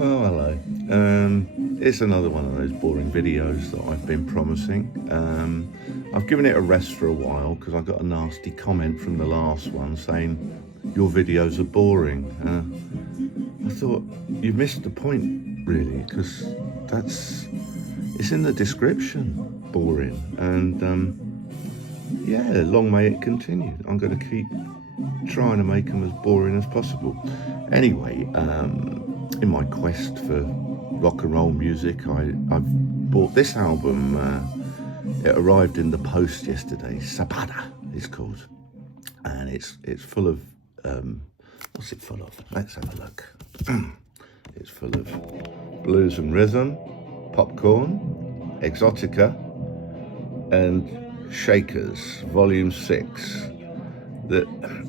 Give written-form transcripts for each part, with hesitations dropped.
Well, hello. It's another one of those boring videos that I've been promising. I've given it a rest for a while because I got a nasty comment from the last one saying your videos are boring. I thought you missed the point really, because it's in the description, boring, and yeah, long may it continue. I'm going to keep trying to make them as boring as possible. Anyway, in my quest for rock and roll music, I've bought this album. It arrived in the post yesterday. Sabada it's called, and it's full of what's it full of? Let's have a look. It's full of blues and rhythm, popcorn, Exotica, and Shakers, Volume 6.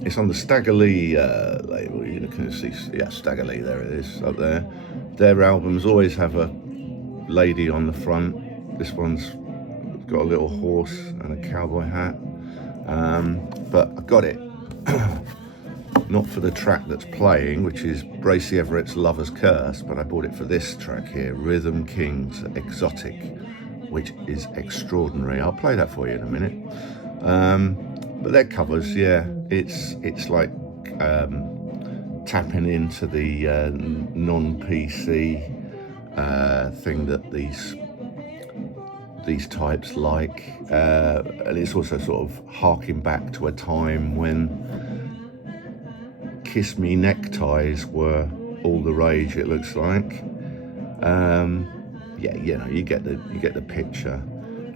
It's on the Stagger Lee label. You can see, yeah, Stagger Lee, there it is, up there. Their albums always have a lady on the front. This one's got a little horse and a cowboy hat. But I got it not for the track that's playing, which is Bracy Everett's Lover's Curse, but I bought it for this track here, Rhythm Kings Exotic, which is extraordinary. I'll play that for you in a minute. But their covers, yeah, it's like tapping into the non-PC thing that these types like, and it's also sort of harking back to a time when Kiss Me neckties were all the rage. It looks like, yeah, you know, you get the picture.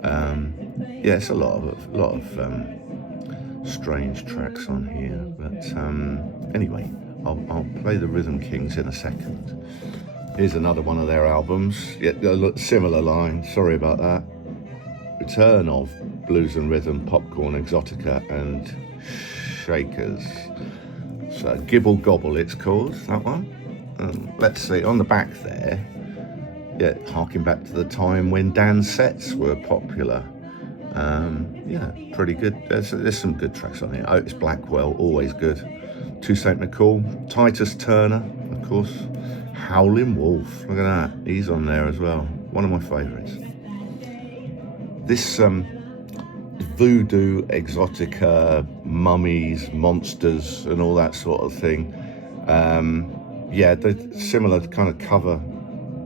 Yeah, it's a lot of strange tracks on here, but anyway, I'll play the Rhythm Kings in a second. Here's another one of their albums. Yeah, similar line. Sorry about that. Return of Blues and Rhythm, Popcorn, Exotica, and Shakers. So Gibble Gobble, it's called, that one. Let's see, on the back there, yeah, harking back to the time when dance sets were popular. Yeah, pretty good. There's some good tracks on here. Otis Blackwell, always good. Toussaint McCall, Titus Turner, of course. Howlin' Wolf, look at that. He's on there as well. One of my favourites. This voodoo, Exotica, mummies, monsters, and all that sort of thing. Yeah, they're similar kind of cover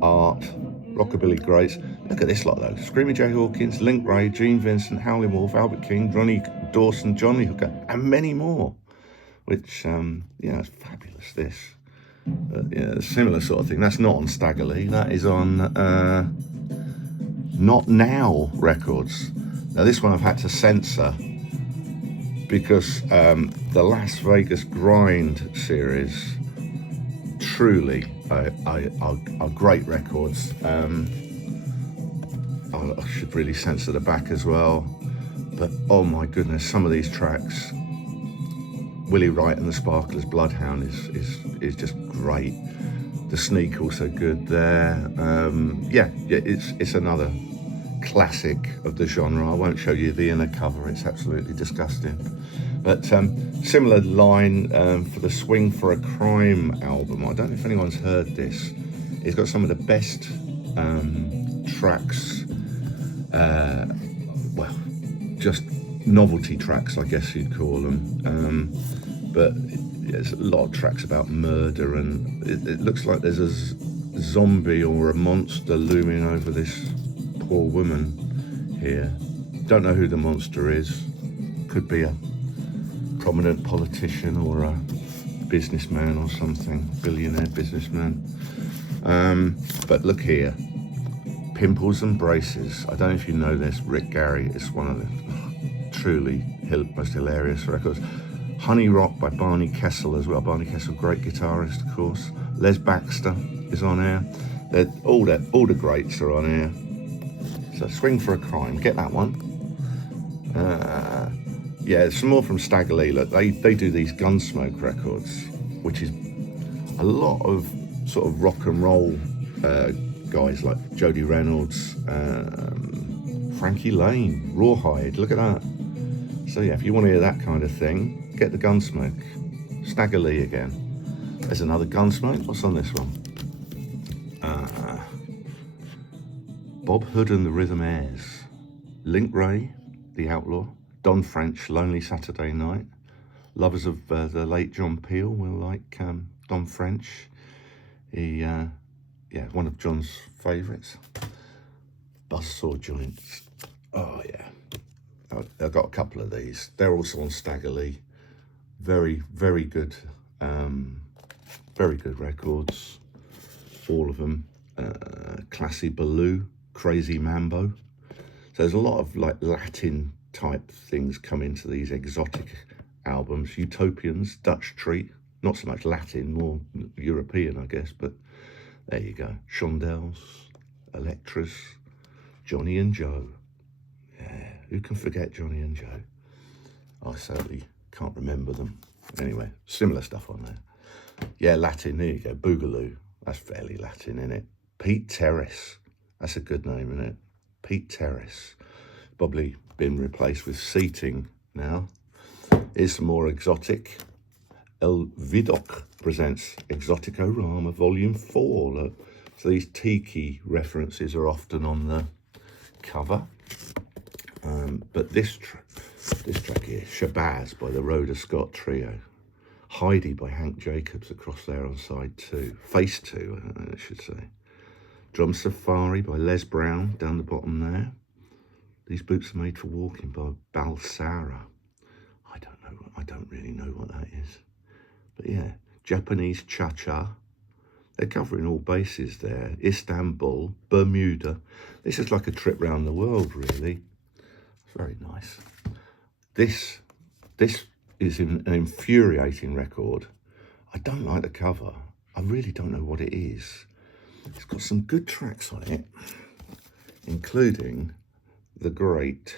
art. Rockabilly greats. Look at this lot though. Screaming Jay Hawkins, Link Ray, Gene Vincent, Howlin' Wolf, Albert King, Ronnie Dawson, Johnny Hooker, and many more. Which, yeah, it's fabulous, this. Yeah, similar sort of thing. That's not on Stagger Lee. That is on Not Now Records. Now this one I've had to censor because the Las Vegas Grind series truly are great records. I should really censor the back as well, but oh my goodness, some of these tracks. Willie Wright and the Sparklers Bloodhound is just great. The Sneak also good there. Yeah, it's another classic of the genre. I won't show you the inner cover, it's absolutely disgusting. But similar line for the Swing for a Crime album. I don't know if anyone's heard this. It's got some of the best tracks, well, just novelty tracks, I guess you'd call them. But there's a lot of tracks about murder, and it looks like there's a zombie or a monster looming over this poor woman here. Don't know who the monster is. Could be a prominent politician or a businessman or something, billionaire businessman. But look here, Pimples and Braces. I don't know if you know this. Rick Gary is one of the truly most hilarious records. Honey Rock by Barney Kessel as well. Barney Kessel, great guitarist, of course. Les Baxter is on here. All the greats are on here. So Swing for a Crime, get that one. Yeah, some more from Stagger Lee. Look, they do these Gunsmoke records, which is a lot of sort of rock and roll guys like Jody Reynolds, Frankie Lane, Rawhide. Look at that. So yeah, if you want to hear that kind of thing, get the Gunsmoke. Stagger Lee again. There's another Gunsmoke. What's on this one? Bob Hood and the Rhythm Airs, Link Ray, The Outlaw, Don French, Lonely Saturday Night. Lovers of the late John Peel will like Don French. He, yeah, one of John's favourites. Buzzsaw Joints. Oh yeah, I've got a couple of these. They're also on Stagger Lee. Very, very good records. All of them. Classy Baloo, Crazy Mambo. So there's a lot of like Latin type things come into these Exotica albums. Utopians, Dutch Treat, not so much Latin, more European, I guess, but there you go. Shondells, Electras, Johnny and Joe. Yeah, who can forget Johnny and Joe? I certainly can't remember them. Anyway, similar stuff on there. Yeah, Latin, there you go. Boogaloo, that's fairly Latin, isn't it? Pete Terrace, that's a good name, isn't it? Pete Terrace. Probably been replaced with Seating now. Here's some more exotic. El Vidoc presents Exoticorama Volume 4. Look, so these tiki references are often on the cover. But this track here, Shabazz by the Rhoda Scott Trio. Heidi by Hank Jacobs across there on side 2. Face 2, I should say. Drum Safari by Les Brown down the bottom there. These boots are made for walking by Balsara. I don't really know what that is. But yeah, Japanese Cha-Cha. They're covering all bases there. Istanbul, Bermuda. This is like a trip round the world, really. It's very nice. This is an infuriating record. I don't like the cover. I really don't know what it is. It's got some good tracks on it, including the great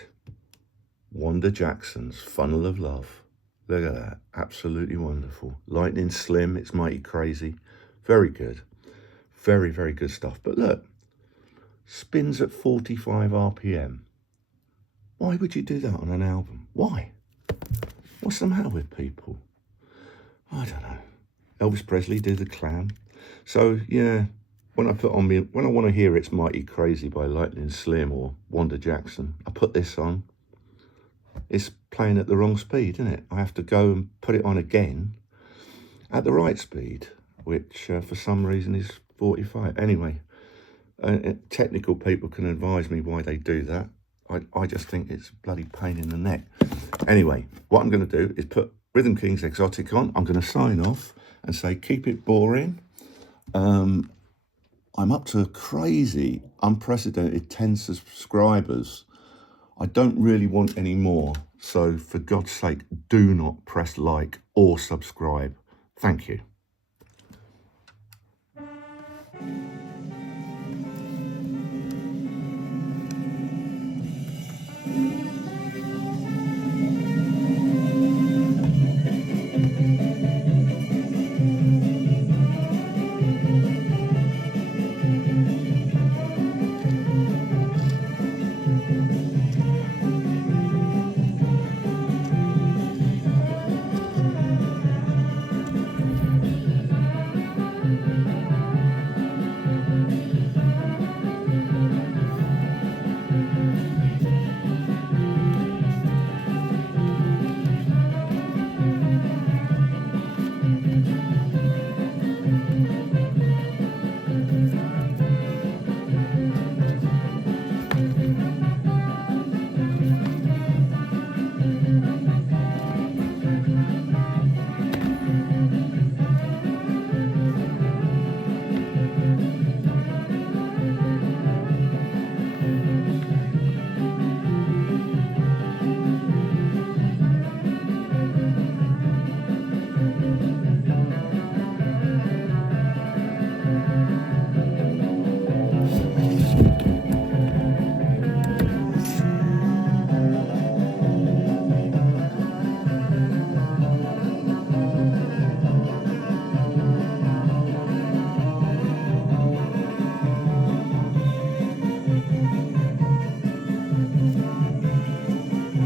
Wanda Jackson's Funnel of Love. Look at that, absolutely wonderful. Lightning Slim, It's Mighty Crazy. Very good, very, very good stuff. But look, spins at 45 RPM. Why would you do that on an album? Why? What's the matter with people? I don't know. Elvis Presley did The Clam. So yeah, when I want to hear It's Mighty Crazy by Lightning Slim or Wanda Jackson, I put this on. It's playing at the wrong speed, isn't it? I have to go and put it on again at the right speed, which for some reason is 45. Anyway, technical people can advise me why they do that. I just think it's a bloody pain in the neck. Anyway, what I'm going to do is put Rhythm King's Exotic on. I'm going to sign off and say keep it boring. I'm up to a crazy, unprecedented 10 subscribers. I don't really want any more. So for God's sake, do not press like or subscribe. Thank you.